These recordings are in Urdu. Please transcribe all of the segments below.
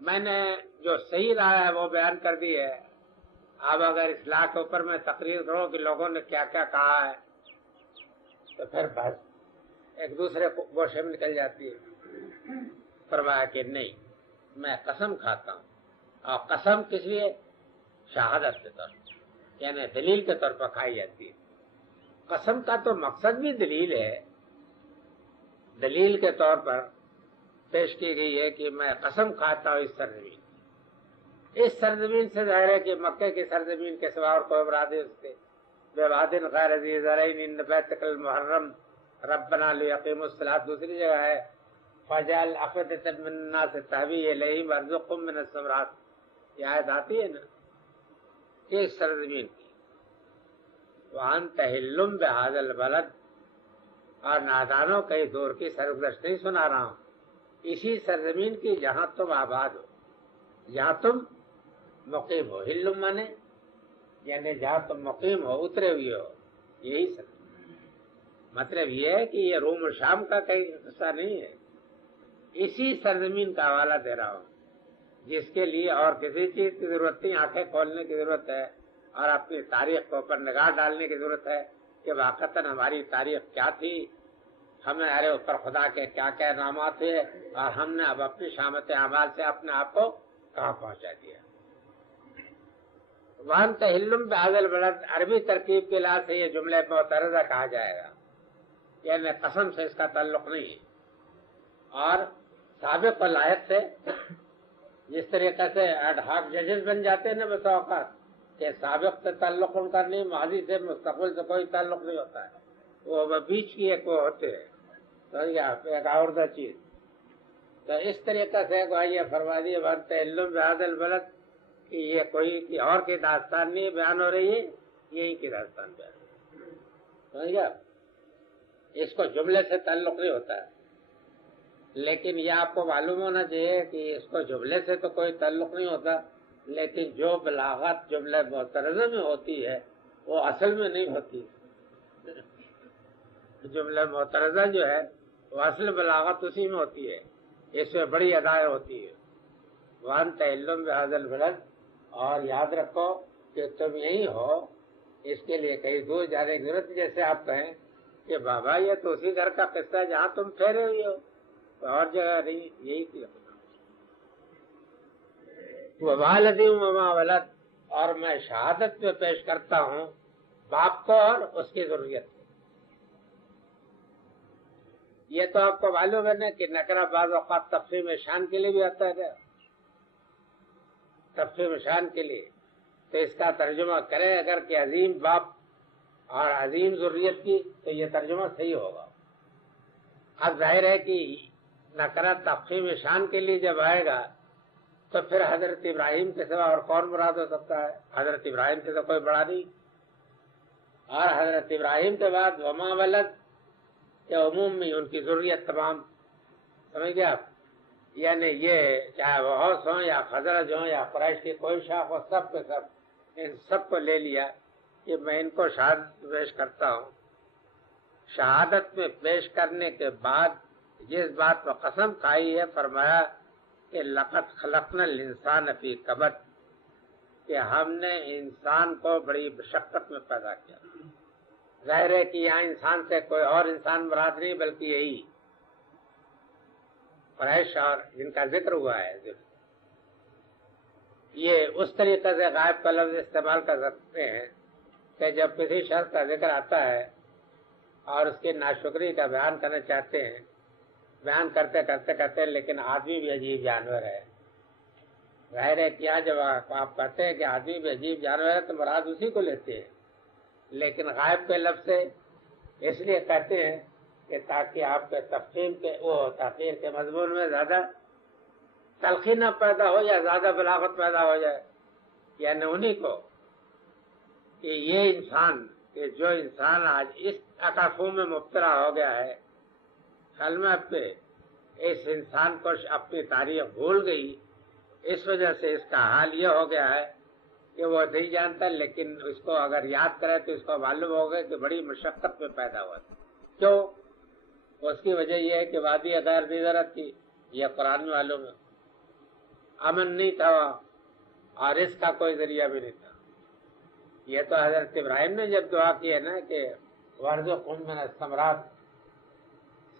میں نے جو صحیح رہا ہے وہ بیان کر دی ہے. اب اگر اصلاح کے اوپر میں تقریر کروں کہ لوگوں نے کیا کیا کہا ہے تو پھر بس ایک دوسرے کو گوشے میں نکل جاتی ہے. فرمایا کہ نہیں، میں قسم کھاتا ہوں. اور قسم کس لیے؟ شہادت کے طور پر، یعنی دلیل کے طور پر کھائی جاتی ہے. قسم کا تو مقصد بھی دلیل ہے. دلیل کے طور پر پیش کی گئی ہے کہ میں قسم کھاتا ہوں اس سرزمین. اس سرزمین سے ظاہر ہے کہ مکے کی سرزمین کے سوا اور کوئی مراد ہے اس کے. بے وادن غیر ذی زرعین ان بیتک المحرم ربنا لیقیموا الصلاۃ. دوسری جگہ ہے فجعل افئدة من الناس تهوی الیہم وارزقهم من الثمرات. یہ آیت آتی ہے نا اس سرزمین کی. وانت حل بہذا البلد، اور نادانوں کئی دور کی سرگزشت نہیں سنا رہا ہوں. اسی سرزمین کی جہاں تم آباد ہو، جہاں تم مقیم ہو. حل مانے یعنی جہاں تم مقیم ہو، اترے ہوئے ہو. یہی سرزمین. مطلب یہ ہے کہ یہ روم و شام کا کئی حصہ نہیں ہے. اسی سرزمین کا حوالہ دے رہا ہوں جس کے لیے اور کسی چیز کی ضرورت نہیں. آنکھیں کھولنے کی ضرورت ہے اور اپنی تاریخ کے اوپر نگاہ ڈالنے کی ضرورت ہے کہ واقعتاً ہماری تاریخ کیا تھی، ہمارے اوپر خدا کے کیا کیا انعامات تھے، اور ہم نے اب اپنی شامت اعمال سے اپنے آپ کو کہاں پہنچا دیا. وانت حل بہذا البلد عربی ترکیب کے لحاظ سے یہ جملہ معترضہ کہا جائے گا، یعنی قسم سے اس کا تعلق نہیں ہے. اور سابق و لائق سے جس طریقے سے ایڈ ہاک ججز بن جاتے ہیں نا بس اوقات کہ سابق سے تعلق ان کا نہیں، ماضی سے مستقبل سے کوئی تعلق نہیں ہوتا ہے، وہ بیچ کی ایک وہ ہوتے ہیں تو ایک آوردہ چیز. تو اس طریقے سے یہ فرما دیے وانت حل بہذا البلد کہ یہ کوئی اور کی داستان نہیں بیان ہو رہی ہے، یہی کی داستان بیان ہو رہی ہے. اس کو جملے سے تعلق نہیں ہوتا ہے، لیکن یہ آپ کو معلوم ہونا چاہیے کہ اس کو جملے سے تو کوئی تعلق نہیں ہوتا، لیکن جو بلاغت جملہ معترضہ میں ہوتی ہے وہ اصل میں نہیں ہوتی. جملہ معترضہ جو ہے وہ اصل بلاغت اسی میں ہوتی ہے، اس میں بڑی ادائیں ہوتی ہے. وانت حل بہذا البلد، اور یاد رکھو کہ تم یہی ہو، اس کے لیے کہیں دور جانے کی ضرورت. جیسے آپ کہیں کہ بابا یہ تو اسی گھر کا قصہ ہے جہاں تم ٹھہرے ہوئے ہو، اور جگہ نہیں. یہی کیا والدی وما ولد، اور میں شہادت میں پیش کرتا ہوں باپ کو اور اس کی ضروریت کو. یہ تو آپ کو معلوم ہے نا کہ نکرہ بعض اوقات تفخیم شان کے لیے بھی آتا ہے. تفخیم شان کے لیے تو اس کا ترجمہ کریں اگر کہ عظیم باپ اور عظیم ضروریت کی، تو یہ ترجمہ صحیح ہوگا. اب ظاہر ہے کہ نکرہ تفخیم شان کے لیے جب آئے گا تو پھر حضرت ابراہیم کے سوا اور کون مراد ہو سکتا ہے؟ حضرت ابراہیم سے تو کوئی بڑا نہیں. اور حضرت ابراہیم کے بعد وما ولد کے عموم میں ان کی ضروریت تمام. سمجھ گئے آپ؟ یعنی یہ چاہے وہ اوس ہوں یا خزرج ہوں یا قریش کی کوئی شاخ ہو، سب کے سب ان سب کو لے لیا کہ میں ان کو شہادت پیش کرتا ہوں. شہادت میں پیش کرنے کے بعد جس بات پر قسم کھائی ہے فرمایا کہ لقد خلقنا الانسان فی کبد، کہ ہم نے انسان کو بڑی مشقت میں پیدا کیا. ظاہر ہے کہ یہاں انسان سے کوئی اور انسان مراد نہیں بلکہ یہی قریش اور جن کا ذکر ہوا ہے. یہ اس طریقے سے غائب کا لفظ استعمال کر سکتے ہیں کہ جب کسی شخص کا ذکر آتا ہے اور اس کی ناشکری کا بیان کرنا چاہتے ہیں، بیان کرتے کرتے کرتے لیکن آدمی بھی عجیب جانور ہے. ظاہر ہے کہ یہاں جب آپ کہتے ہیں کہ آدمی بھی عجیب جانور ہے تو مراد اسی کو لیتے ہیں، لیکن غائب کے لفظ سے اس لیے کہتے ہیں کہ تاکہ آپ کے تفخیم کے وہ تاخیر کے مضمون میں زیادہ تلخی نہ پیدا ہو یا زیادہ بلاغت پیدا ہو جائے. یعنی انہی کو کہ یہ انسان کہ جو انسان آج اس تکافو میں مبتلا ہو گیا ہے، کلمہ پہ اس انسان کو اپنی تاریخ بھول گئی، اس وجہ سے اس کا حال یہ ہو گیا ہے کہ وہ نہیں جانتا، لیکن اس کو اگر یاد کرے تو اس کو معلوم ہوگا کہ بڑی مشقت میں پیدا ہوا تھا. کیوں؟ اس کی وجہ یہ ہے کہ وادی غیر ذی زرع تھی، یہ قرآن میں معلوم ہے. امن نہیں تھا اور اس کا کوئی ذریعہ بھی نہیں تھا. یہ تو حضرت ابراہیم نے جب دعا کی ہے نا کہ وارزقہم من الثمرات،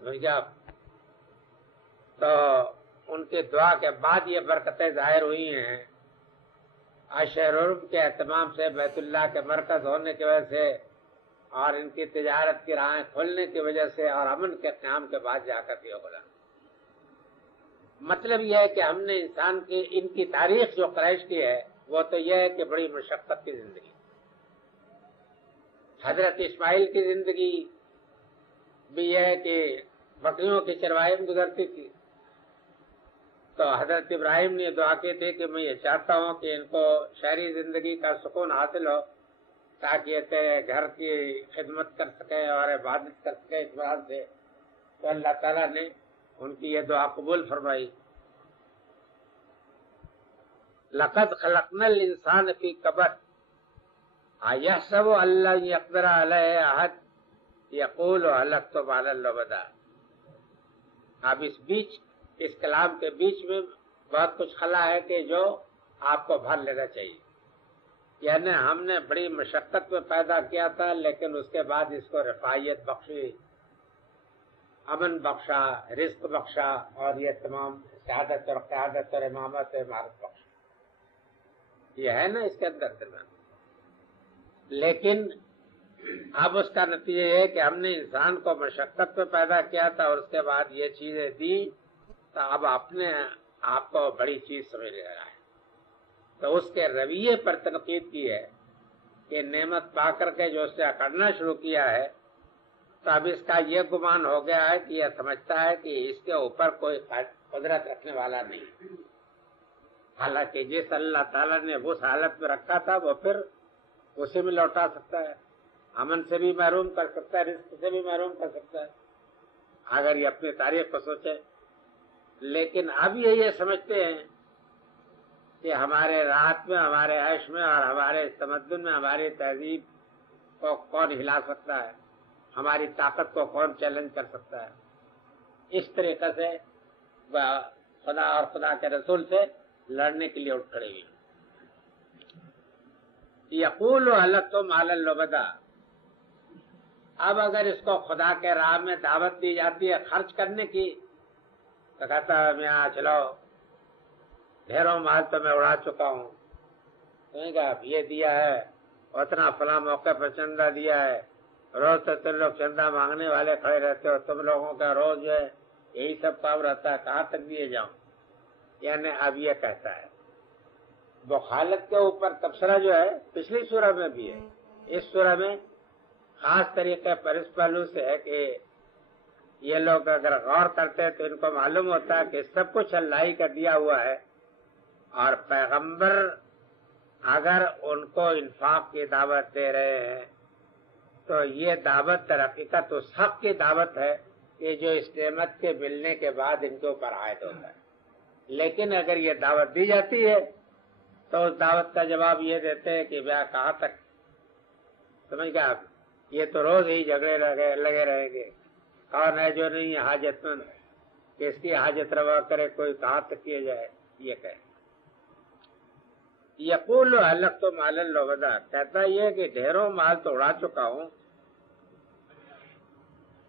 سمجھ گیا آپ، تو ان کی دعا کے بعد یہ برکتیں ظاہر ہوئی ہیں. اشہرم کے اہتمام سے، بیت اللہ کے مرکز ہونے کی وجہ سے اور ان کی تجارت کی راہیں کھولنے کی وجہ سے اور امن کے قیام کے بعد جا کر یہ بولا. مطلب یہ ہے کہ ہم نے انسان کی ان کی تاریخ جو قریش کی ہے وہ تو یہ ہے کہ بڑی مشقت کی زندگی. حضرت اسماعیل کی زندگی بھی یہ ہے کہ بکریوں کی چروائی میں گزرتی تھی. تو حضرت ابراہیم نے دعا کی تھی کہ میں یہ چاہتا ہوں کہ ان کو شہری زندگی کا سکون حاصل ہو تاکہ یہ تیرے گھر کی خدمت کر سکے اور عبادت کر سکے اطمینان سے. تو اللہ تعالیٰ نے ان کی یہ دعا قبول فرمائی. لقد خلقنا الانسان فی کبد ایحسب ان لن یقدر علیہ احد یقول هلکت مالا لبدا. اب اس کلام کے بیچ میں بہت کچھ خلا ہے کہ جو آپ کو بھر لینا چاہیے. یعنی ہم نے بڑی مشقت میں پیدا کیا تھا لیکن اس کے بعد اس کو رفاہیت بخشی، امن بخشا، رزق بخشا اور یہ تمام سعادت اور قیادت اور امامت عمارت بخشا. یہ ہے نا اس کے اندر درمیان. لیکن اب اس کا نتیجہ یہ ہے کہ ہم نے انسان کو مشقت میں پیدا کیا تھا اور اس کے بعد یہ چیزیں دی تو اب اپنے آپ کو بڑی چیز سمجھ رہا ہے. تو اس کے رویے پر تنقید کی ہے کہ نعمت پا کر کے جو اس سے اکڑنا شروع کیا ہے تو اب اس کا یہ گمان ہو گیا ہے کہ یہ سمجھتا ہے کہ اس کے اوپر کوئی قدرت رکھنے والا نہیں. حالانکہ جس اللہ تعالیٰ نے اس حالت میں رکھا تھا وہ پھر اسی میں لوٹا سکتا ہے، امن سے بھی محروم کر سکتا ہے، رزق سے بھی محروم کر سکتا ہے اگر یہ اپنی تاریخ کو سوچے. لیکن اب یہ سمجھتے ہیں کہ ہمارے راحت میں، ہمارے عیش میں اور ہمارے تمدن میں ہماری تہذیب کو کون ہلا سکتا ہے، ہماری طاقت کو کون چیلنج کر سکتا ہے. اس طریقے سے خدا اور خدا کے رسول سے لڑنے کے لیے اٹھ کھڑے ہوئے. یقول هلکت مالا لبدا. اب اگر اس کو خدا کے راہ میں دعوت دی جاتی ہے خرچ کرنے کی تو کہتا ہے میاں چلو ڈھیروں مال تو میں اڑا چکا ہوں. تو کہا یہ دیا ہے، اتنا فلاں موقع پر چندہ دیا ہے، روز تو تم لوگ چندہ مانگنے والے کھڑے رہتے ہو، تم لوگوں کا روز جو ہے یہی سب کام رہتا ہے، کہاں تک دیے جاؤں. یعنی اب یہ کہتا ہے بخالت کے اوپر تبصرہ جو ہے پچھلی سورہ میں بھی ہے، اس سورہ میں خاص طریقے پر اس پہلو سے ہے کہ یہ لوگ اگر غور کرتے تو ان کو معلوم ہوتا ہے کہ سب کچھ اللہ ہی کا دیا ہوا ہے اور پیغمبر اگر ان کو انفاق کی دعوت دے رہے ہیں تو یہ دعوت در حقیقت اس حق کی دعوت ہے کہ جو اس نعمت کے ملنے کے بعد ان کے اوپر عائد ہوتا ہے. لیکن اگر یہ دعوت دی جاتی ہے تو اس دعوت کا جواب یہ دیتے ہیں کہ بیا کہاں تک، سمجھ گئے آپ، یہ تو روز ہی جھگڑے لگے رہیں گے، کون ہے جو نہیں حاجت مند کہ اس کی حاجت روا کرے، کوئی کہاں تک کیے جائے. یہ کہ یقول هلکت مالا لبدا، کہتا یہ کہ ڈھیروں مال تو اڑا چکا ہوں.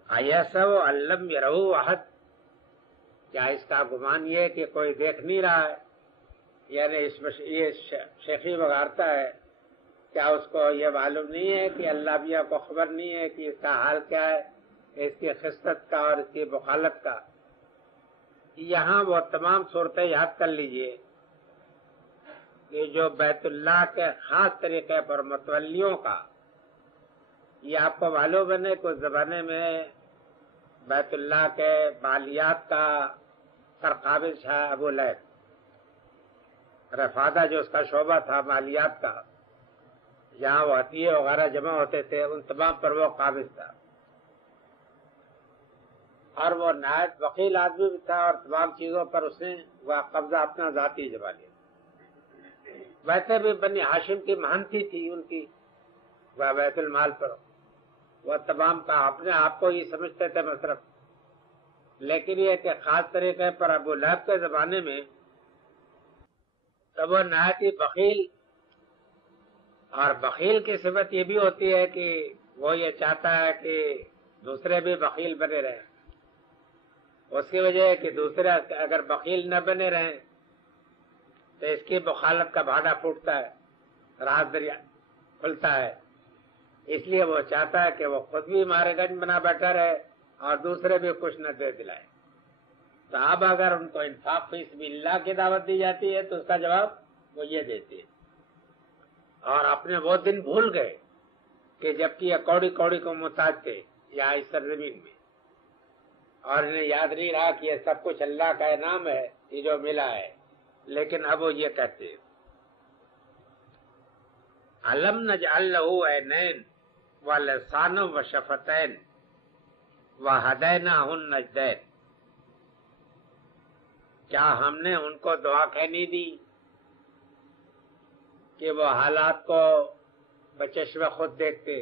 ایحسب ان لم یرہ احد، کیا اس کا گمان یہ ہے کہ کوئی دیکھ نہیں رہا ہے. یعنی یہ شیخی بگارتا ہے، کیا اس کو یہ معلوم نہیں ہے کہ اللہ بیا کو خبر نہیں ہے کہ اس کا حال کیا ہے، اس کی خصلت کا اور اس کی بخالت کا. یہاں وہ تمام صورتیں یاد کر لیجئے کہ جو بیت اللہ کے خاص طریقے پر متولیوں کا، یہ آپ کو معلوم ہے کہ اس زمانے میں بیت اللہ کے مالیات کا سرقابض ہے ابو لہب. رفادہ جو اس کا شعبہ تھا مالیات کا، جہاں وہ عطیے وغیرہ جمع ہوتے تھے ان تمام پر وہ قابض تھا اور وہ نہایت وکیل آدمی بھی تھا اور تمام چیزوں پر اس نے وہ قبضہ اپنا ذاتی جما لیا. ویسے بھی بنی ہاشم کی مہانتی تھی ان کی وہ بیت المال پر، وہ تمام کا اپنے آپ کو ہی سمجھتے تھے مصرف. لیکن یہ کہ خاص طریقے پر ابو لہب کے زمانے میں تو وہ نہایت ہی بخیل، اور بخیل کی صفت یہ بھی ہوتی ہے کہ وہ یہ چاہتا ہے کہ دوسرے بھی بخیل بنے رہیں۔ اس کی وجہ ہے کہ دوسرے اگر بخیل نہ بنے رہیں تو اس کی مخالف کا بھاڑا پھوٹتا ہے، راز دریا کھلتا ہے۔ اس لیے وہ چاہتا ہے کہ وہ خود بھی مارے گنج بنا بیٹھا رہے اور دوسرے بھی کچھ نہ دے دلائے۔ تو اب اگر ان کو انفاق فی سبیل اللہ کی دعوت دی جاتی ہے تو اس کا جواب وہ یہ دیتے ہیں، اور اپنے وہ دن بھول گئے کہ جبکہ یہ کوڑی کوڑی کو محتاج تھے یہاں اس سرزمین میں، اور انہیں یاد نہیں رہا کہ یہ سب کچھ اللہ کا انعام ہے، یہ جو ملا ہے۔ لیکن اب وہ یہ کہتے ہیں علم نجعل له عینین ولسانا وشفتین وہدیناہ النجدین، کیا ہم نے ان کو دعا کہنی دی کہ وہ حالات کو بچشم خود دیکھتے،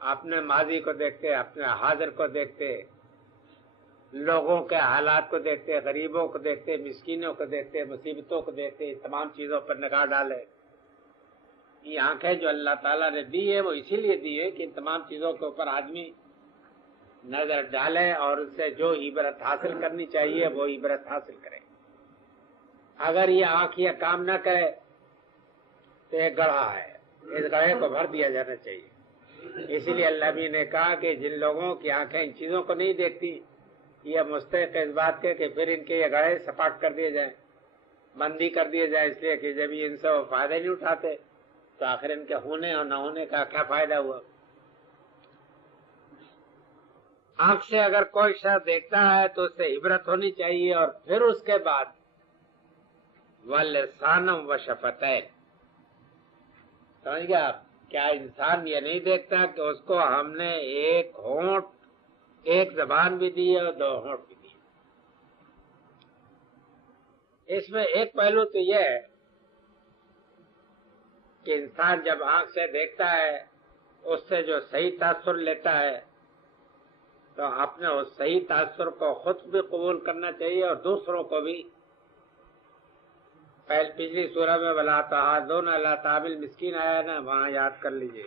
اپنے ماضی کو دیکھتے، اپنے حاضر کو دیکھتے، لوگوں کے حالات کو دیکھتے، غریبوں کو دیکھتے، مسکینوں کو دیکھتے، مصیبتوں کو دیکھتے، تمام چیزوں پر نگاہ ڈالے۔ یہ آنکھیں جو اللہ تعالیٰ نے دی ہے وہ اسی لیے دی ہے کہ ان تمام چیزوں کے اوپر آدمی نظر ڈالے اور اس سے جو عبرت حاصل کرنی چاہیے وہ عبرت حاصل کرے۔ اگر یہ آنکھ یہ کام نہ کرے تو ایک گڑھا ہے، اس گڑھے کو بھر دیا جانا چاہیے۔ اسی لیے اللہ بھی نے کہا کہ جن لوگوں کی آنکھیں ان چیزوں کو نہیں دیکھتی، یہ مستحق اس بات کے کہ پھر ان کے یہ گڑھے سپاٹ کر دیے جائیں، بندی کر دیے جائیں، اس لیے کہ جب یہ ان سے وہ فائدہ نہیں اٹھاتے تو آخر ان کے ہونے اور نہ ہونے کا کیا فائدہ ہوا۔ آنکھ سے اگر کوئی شخص دیکھتا ہے تو اس سے عبرت ہونی چاہیے، اور پھر اس کے بعد وَلِسَانًا وَشَفَتَيْنِ، سمجھ گیا آپ؟ کیا انسان یہ نہیں دیکھتا کہ اس کو ہم نے ایک ہونٹ، ایک زبان بھی دی ہے اور دو ہونٹ بھی دی ہے۔ اس میں ایک پہلو تو یہ ہے کہ انسان جب آنکھ سے دیکھتا ہے اس سے جو صحیح تاثر لیتا ہے تو اپنے اس صحیح تاثر کو خود بھی قبول کرنا چاہیے اور دوسروں کو بھی۔ پچھلی سورہ میں وَلَا تَحَاضُونَ عَلَىٰ طَعَامِ الْمِسْكِينِ آیا نا، وہاں یاد کر لیجئے۔